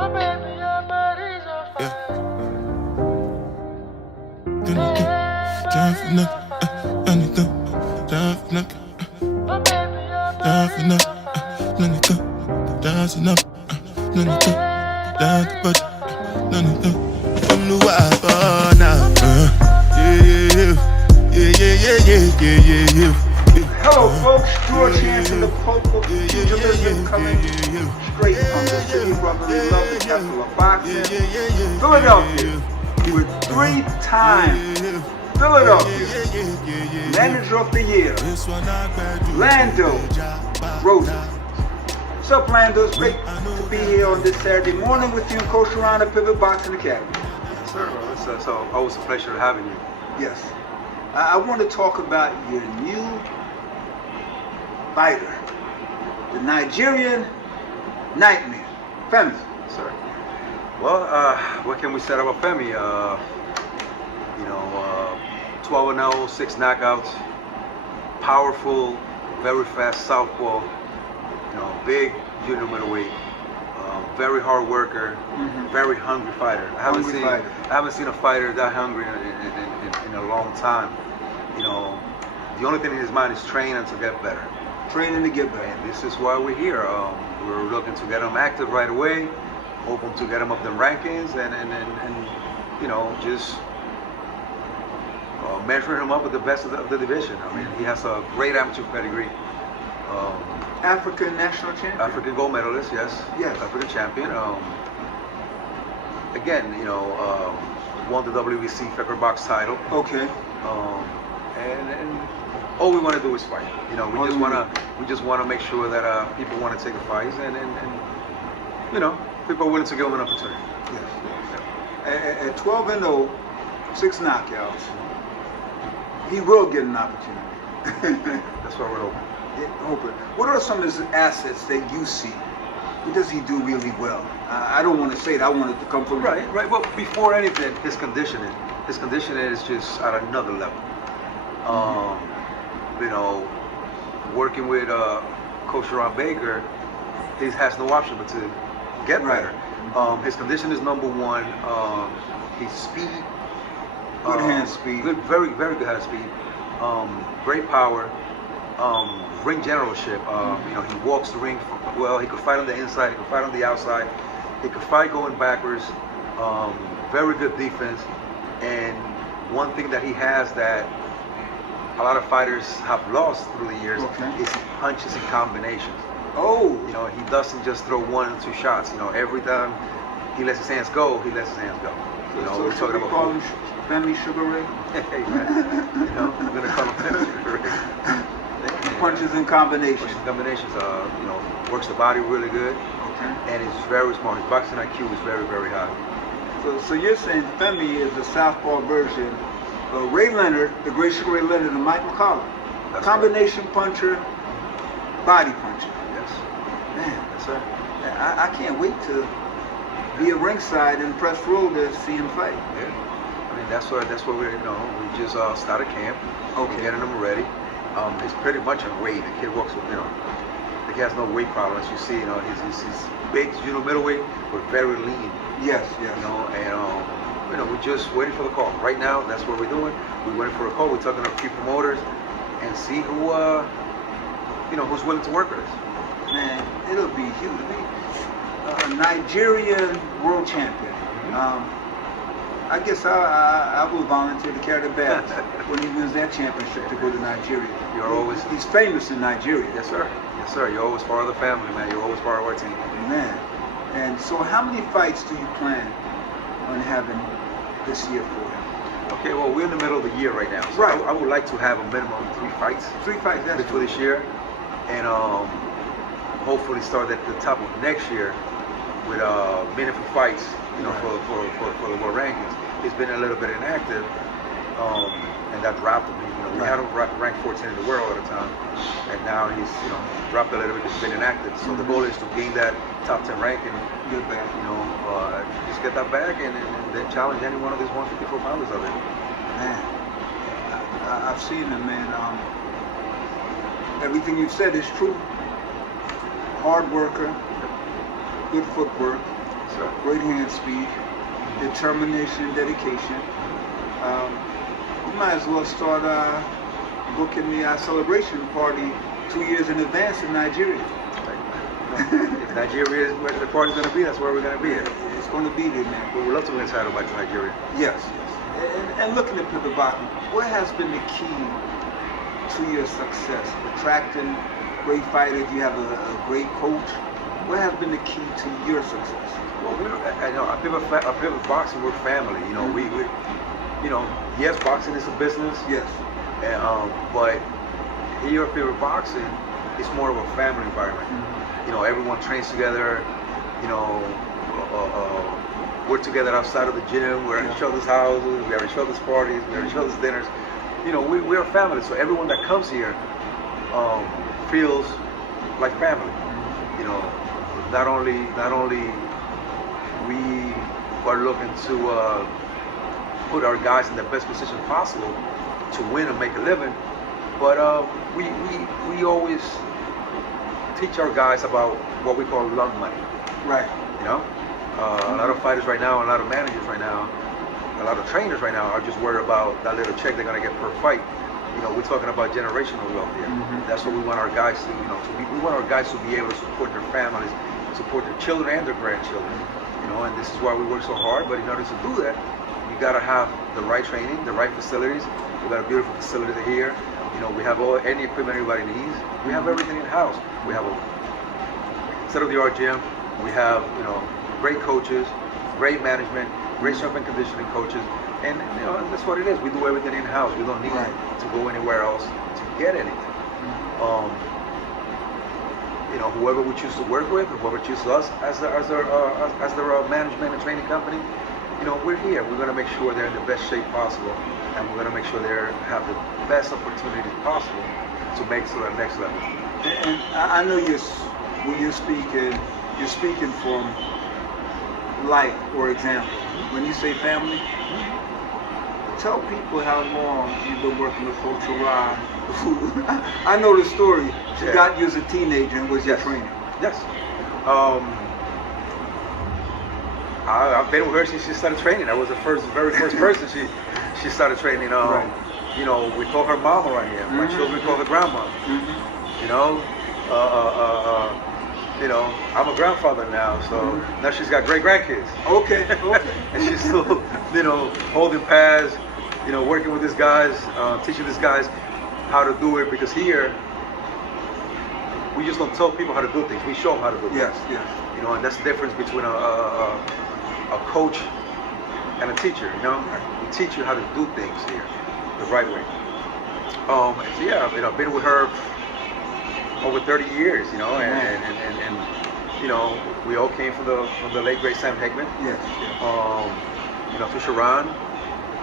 Yeah. Gonna get down for nothing. Let it go. Down for nothing. Down for nothing. Let it go. Down's enough. Let it go. Down the budget. Let it go. From the wild now. Yeah. Hello, folks. Your chance in the pulp of pugilism coming straight from the city of brotherly love, the capital of boxing, Philadelphia, with three-time Philadelphia Manager of the Year, Lando, Rosa. What's up, Lando? It's great to be here on this Saturday morning with you and Coach Ron at Pivott Boxing Academy. Yes, sir. It's always a pleasure having you. Yes. I want to talk about your new fighter, the Nigerian Nightmare, Femi. Sir. Well, what can we say about Femi? 12-0, 6 knockouts, powerful, very fast southpaw, big junior middleweight, very hard worker, very hungry fighter. I haven't seen a fighter that hungry in a long time. The only thing in his mind is training to get better. Training to get better. And this is why we're here. We're looking to get him active right away, hoping to get him up the rankings, and just measuring him up with the best of the division. I mean, he has a great amateur pedigree. African national champion. African gold medalist, yes. Yes. African champion. Won the WBC feather box title. Okay. And all we want to do is fight. We just want to make sure that people want to take the fights, and people are willing to give them an opportunity. Yes. At 12-0, 6 knockouts, he will get an opportunity. That's what we're hoping. What are some of his assets that you see? What does he do really well? I don't want to say it. I want it to come from right. Well, before anything, his conditioning is just at another level. Working with Coach Ron Baker, he has no option but to get better. His condition is number one. His speed, good hand speed, very good hand speed. Great power. Ring generalship. He walks the ring well. He could fight on the inside. He could fight on the outside. He could fight going backwards. Very good defense. And one thing that he has that a lot of fighters have lost through the years is punches and combinations. Oh. He doesn't just throw 1 or 2 shots. Every time he lets his hands go, he lets his hands go. So we're talking about call him Femi Sugar Ray. Hey, man. I'm gonna call him Femi Sugar Ray. Punches and combinations. Works the body really good. Okay. And he's very smart. His boxing IQ is very, very high. So you're saying Femi is the southpaw version of Ray Leonard, the great Sugar Ray Leonard, and Mike McCollum. That's combination puncher, body puncher. Yes. Man, Yes, sir. I can't wait to be at ringside and press roll to see him fight. Yeah. I mean, that's what we're, we just started camp. Okay. We're getting him ready. He's pretty much on weight. The kid walks with, the kid has no weight problems. You see, he's big, middleweight, but very lean. Yes. And we're just waiting for the call. Right now, that's what we're doing. We're waiting for a call. We're talking to a few promoters and see who, who's willing to work with us. Man, it'll be huge. A Nigerian world champion. I guess I will volunteer to carry the badge when he wins that championship to go to Nigeria. He's famous in Nigeria. Yes, sir. Yes, sir. You're always part of the family, man. You're always part of our team. Man. And so how many fights do you plan on having this year for him? Okay, well, we're in the middle of the year right now. So I would like to have a minimum of 3 fights. 3 fights, that's for this year. And hopefully start at the top of next year with meaningful fights, for the world rankings. He's been a little bit inactive, and that dropped him. We had him ranked 14 in the world at the time, and now he's dropped a little bit because he's been inactive. So the goal is to gain that top 10 ranking, get back, just get that back, and then challenge any one of these 154 pounders out there. Man, I've seen him, man. Everything you've said is true. Hard worker, good footwork, Sir. great hand speed, determination, dedication. You might as well start booking the celebration party 2 years in advance in Nigeria. If Nigeria is where the party's going to be, that's where we're going to be at. It's going to be there, man. We would love to win the title back to Nigeria. Yes, yes. And looking at Pivott Boxing, what has been the key to your success? Attracting great fighters, you have a great coach. What has been the key to your success? Well, I know, at Pivott Boxing, we're family. You know, we you know, yes, boxing is a business. Yes. And, but here at Pivott Boxing, it's more of a family environment. You know, everyone trains together. You know, we're together outside of the gym. We're at each other's houses. We have each other's parties. We have each other's dinners. You know, we're a family. So everyone that comes here feels like family. You know, not only we are looking to put our guys in the best position possible to win and make a living, but we always teach our guys about what we call lung money. Right. You know, a lot of fighters right now, a lot of managers right now, a lot of trainers right now are just worried about that little check they're gonna get per fight. You know, we're talking about generational wealth here. That's what we want our guys to, you know, we want our guys to be able to support their families, support their children and their grandchildren. You know, and this is why we work so hard. But in order to do that, you gotta have the right training, the right facilities. We got a beautiful facility here. You know, we have any equipment everybody needs. We have everything in house. We have a state-of-the-art gym. We have, you know, great coaches, great management, great strength and conditioning coaches, and you know, that's what it is. We do everything in house. We don't need to go anywhere else to get anything. You know, whoever we choose to work with, whoever chooses us as their management and training company, you know, we're here. We're going to make sure they're in the best shape possible, and we're going to make sure they have the best opportunities possible to make it to the next level. And I know when you're speaking from life or example. When you say family, tell people how long you've been working with Coach Rosa. I know the story. She got you as a teenager and was your trainer. Yes. I've been with her since she started training. I was the very first person she started training. You know, we call her mom around here. My children call her grandma. You know, you know, I'm a grandfather now, so now she's got great grandkids. Okay. And she's still, you know, holding pads, you know, working with these guys, teaching these guys how to do it, because here we just don't tell people how to do things. We show them how to do things. Yes. You know, and that's the difference between a coach and a teacher. You know, we teach you how to do things here the right way. So yeah, you know, I've been with her over 30 years. You know, and you know, we all came from the late great Sam Hickman. Yes. You know, to Sharon,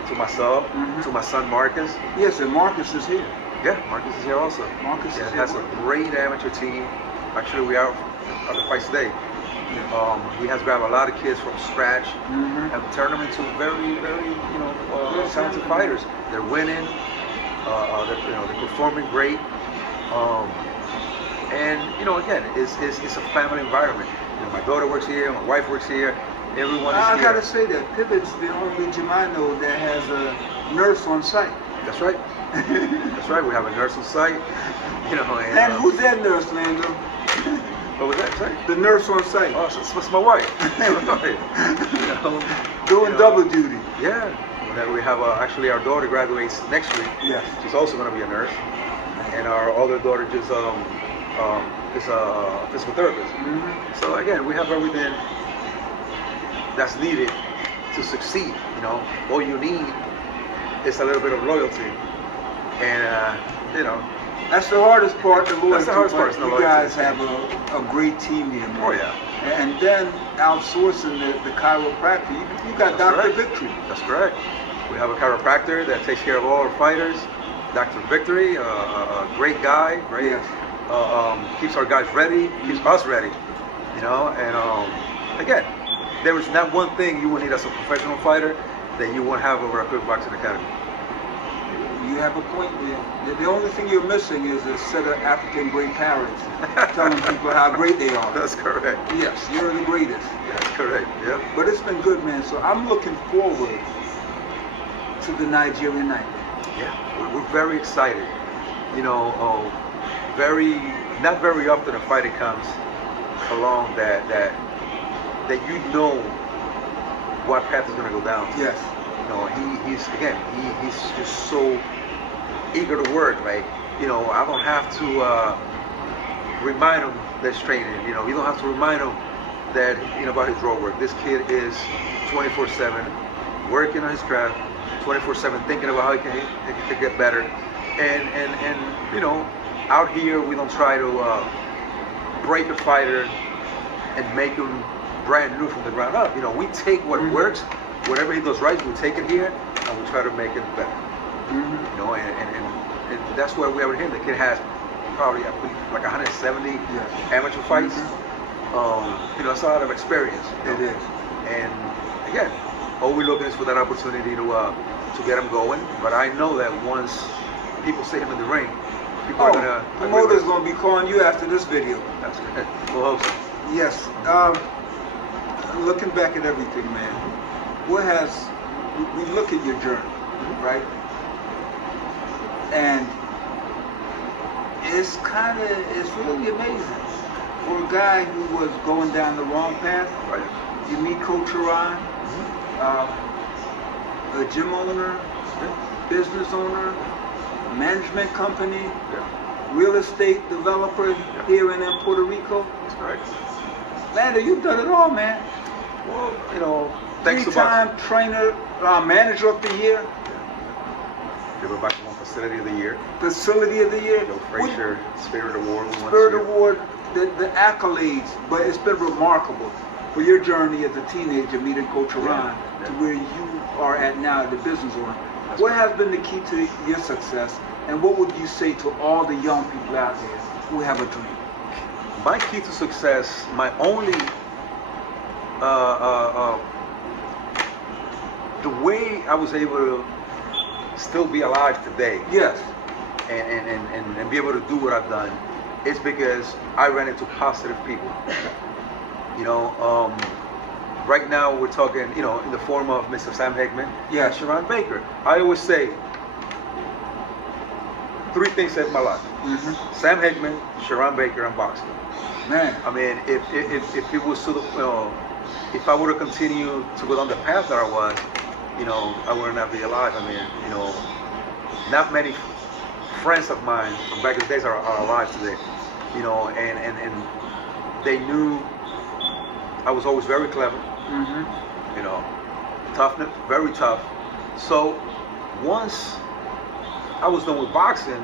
to myself, to my son Marcus. Yes, and Marcus is here. Yeah, Marcus is here also. Marcus is here. Has a great amateur team. Actually, we are at the fight today. He has grabbed a lot of kids from scratch and turned them into very, very, you know, talented fighters. They're winning. They're performing great. And you know, again, it's a family environment. You know, my daughter works here. My wife works here. Everyone is here. I gotta say that Pivott's the only gym I know that has a nurse on site. That's right. That's right. We have a nurse on site. You know, and who's that nurse, Lando? What was that? Sorry? The nurse on site. Oh, that's my wife. You know, doing double duty. Yeah. We have actually our daughter graduates next week. Yes. She's also going to be a nurse, and our other daughter just is a physical therapist. So again, we have everything that's needed to succeed. You know, all you need is a little bit of loyalty, and you know. That's the hardest part, the loyalty. That's the hardest part. You guys have a great team here, man. Oh yeah. And then outsourcing the chiropractor. You got Dr. Victory. That's correct. We have a chiropractor that takes care of all our fighters. Dr. Victory, a great guy, great. Yes. Keeps our guys ready, keeps us ready. You know, and again, there is not one thing you will need as a professional fighter that you won't have over at Pivott Boxing Academy. You have a point there. The only thing you're missing is a set of African great parents telling people how great they are. That's correct. Yes, you're the greatest. That's correct. been good, man. So I'm looking forward to the Nigerian Nightmare. Yeah, we're very excited. You know, not very often a fighter comes along that you know what path is going to go down. Yes. You know, he's just so eager to work. Like, you know, I don't have to remind him that's training. You know, you don't have to remind him that, you know, about his road work. This kid is 24/7 working on his craft, 24/7 thinking about how he can get better. And you know, out here we don't try to break a fighter and make him brand new from the ground up. You know, we take what works, whatever he does right, we take it here and we try to make it better. You know, and that's where we are with him. The kid has probably, I believe, like 170 amateur fights. You know, it's a lot of experience. You know? It is. And again, all we're looking is for that opportunity to get him going. But I know that once people see him in the ring, people are gonna. Promoter's gonna be calling you after this video. That's good. We'll hope so. Yes. Looking back at everything, man. We look at your journey, right? And it's really amazing. For a guy who was going down the wrong path, Right. you meet Coach Iran, a gym owner, business owner, management company, real estate developer here in Puerto Rico. That's right. Lando, you've done it all, man. Well, you know, thanks to Three-time trainer, manager of the year, Give it back to one facility of the year. facility of the year. Joe Frazier Spirit Award. we won Spirit this year. Award, the accolades, but it's been remarkable for your journey as a teenager meeting Coach Iran to where you are at now, the business owner. What has been the key to your success, and what would you say to all the young people out there who have a dream? My key to success, my only, the way I was able to still be alive today Yes. and be able to do what I've done is because I ran into positive people. You know, right now we're talking, you know, in the form of Mr. Sam Hickman and Sharon Baker. I always say three things saved my life. Sam Hickman, Sharon Baker, and boxing. Man. I mean, if it was to the, you know, if I would have continued to go down the path that I was, you know, I would not be alive. I mean, you know, not many friends of mine from back in the days are alive today. You know, and they knew I was always very clever. You know, toughness, very tough. So once I was done with boxing,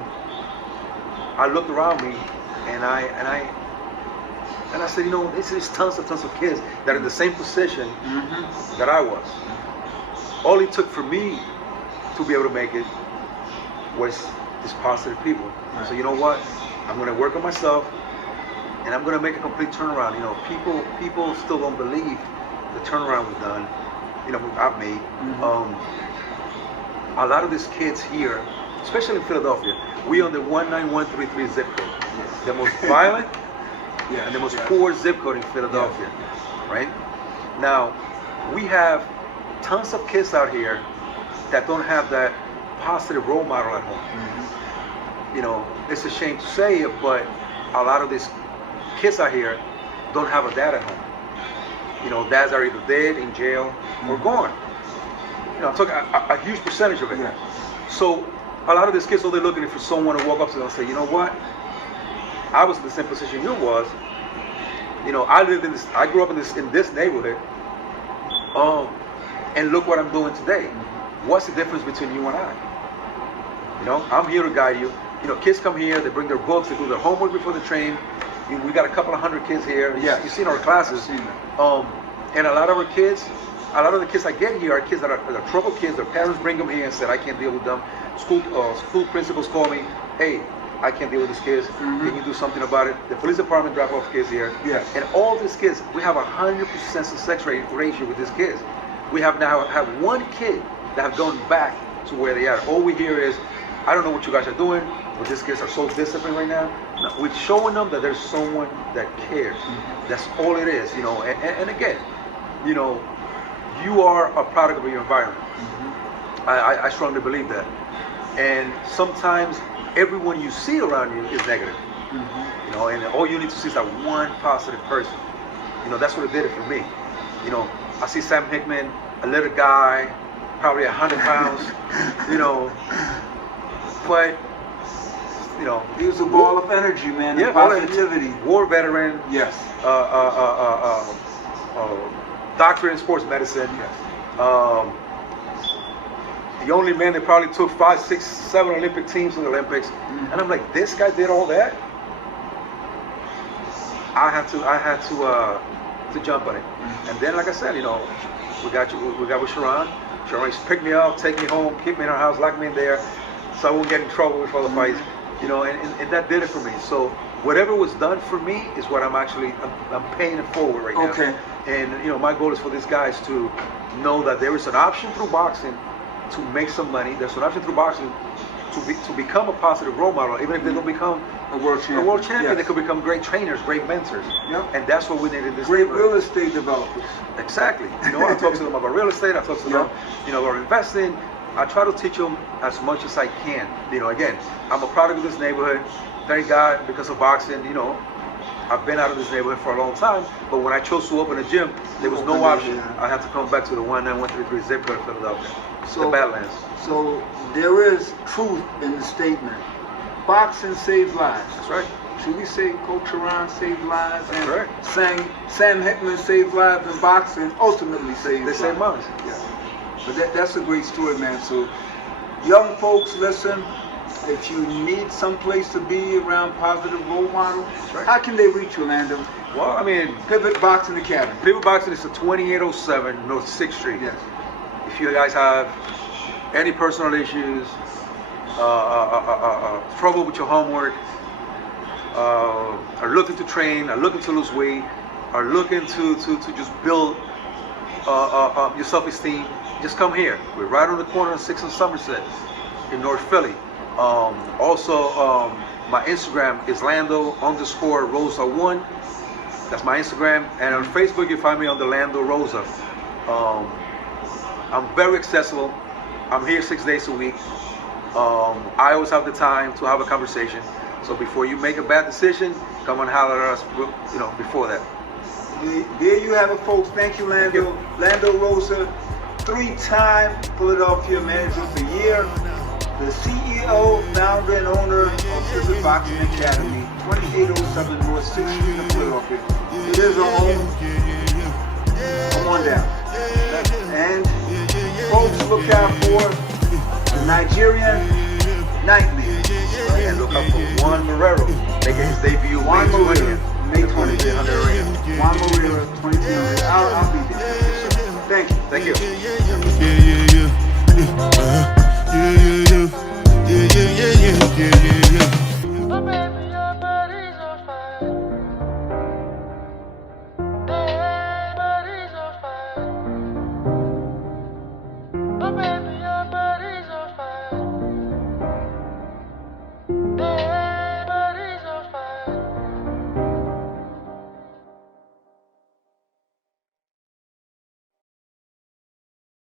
I looked around me and I said, you know, there's tons of kids that are in the same position that I was. All it took for me to be able to make it was these positive people. So you know what? I'm going to work on myself, and I'm going to make a complete turnaround. You know, people still don't believe the turnaround we've done. You know, I've made. A lot of these kids here, especially in Philadelphia, we on the 19133 zip code, the most violent and the most poor zip code in Philadelphia, right? Now, we have tons of kids out here that don't have that positive role model at home. You know, it's a shame to say it, but a lot of these kids out here don't have a dad at home. You know, dads are either dead, in jail, or gone. You know, I'm talking a huge percentage of it. So a lot of these kids, they're looking for someone to walk up to them and say, you know what? I was in the same position you was. You know, I grew up in this neighborhood. And look what I'm doing today. What's the difference between you and I? You know, I'm here to guide you. You know, kids come here, they bring their books, they do their homework before the train. We got a couple of hundred kids here. You've seen our classes. And a lot of our kids, a lot of the kids I get here are kids that are trouble kids. Their parents bring them here and said, I can't deal with them. School principals call me, hey, I can't deal with these kids. Can you do something about it? The police department drop off kids here. And all these kids, we have 100% success ratio with these kids. We have now have one kid that have gone back to where they are. All we hear is, I don't know what you guys are doing, but these kids are so disciplined right now. No, we're showing them that there's someone that cares. That's all it is, you know. And again, you know, you are a product of your environment. I strongly believe that. And sometimes everyone you see around you is negative. You know, and all you need to see is that one positive person. You know, that's what it did it for me. You know, I see Sam Hickman, a little guy, probably 100 pounds, you know, but, you know. He was a ball of energy, man, yeah, and positivity. War veteran. Yes. Doctor in sports medicine. Yes. The only man that probably took 5, 6, 7 Olympic teams to the Olympics. And I'm like, this guy did all that? I had to jump on it. And then, like I said, you know, we got with Sharon. Sharon used to pick me up, take me home, keep me in her house, lock me in there, so I wouldn't get in trouble before the fights. You know, and that did it for me. So whatever was done for me is what I'm paying it forward right now. Okay. And you know, my goal is for these guys to know that there is an option through boxing to make some money. There's an option through boxing to become a positive role model, even if they don't become a world champion. Yes. They could become great trainers, great mentors. Yep. And that's what we need in this great neighborhood. real estate developers. Exactly. You know, I talk to them about real estate. I talk to them, you know, about investing. I try to teach them as much as I can. You know, again, I'm a product of this neighborhood. Thank God, because of boxing, you know, I've been out of this neighborhood for a long time. But when I chose to open a gym, there was no option. I had to come back to the 19133 zip code of Philadelphia, the Badlands. So there is truth in the statement. Boxing saves lives. That's right. Should we say Coach Sharon saved lives? That's right. Sam Hickman saved lives, and boxing ultimately saves lives. They save lives. Yeah. But that's a great story, man. So young folks, listen. If you need some place to be around positive role models, how can they reach you, Lando? Well, I mean, Pivott Boxing Academy. Pivott Boxing is at 2807 North 6th Street. Yes. If you guys have any personal issues, trouble with your homework, are looking to train, are looking to lose weight, are looking to just build your self-esteem, just come here. We're right on the corner of 6th and Somerset in North Philly. Also, my Instagram is Lando_Rosa1. That's my Instagram. And on Facebook, you find me on the Lando Rosa. I'm very accessible. I'm here 6 days a week. I always have the time to have a conversation. So before you make a bad decision, come and holler at us, you know, before that. There you have it, folks. Thank you, Lando. Thank you. Lando Rosa, 3-time Philadelphia Manager of the Year, the CEO, founder, and owner of Pivott Boxing Academy, 2807 North 6th Street in Philadelphia. It is our home. Come on down. And folks, look out for the Nigerian Nightmare. And look out for Juan Marrero making his debut. Juan Marrero.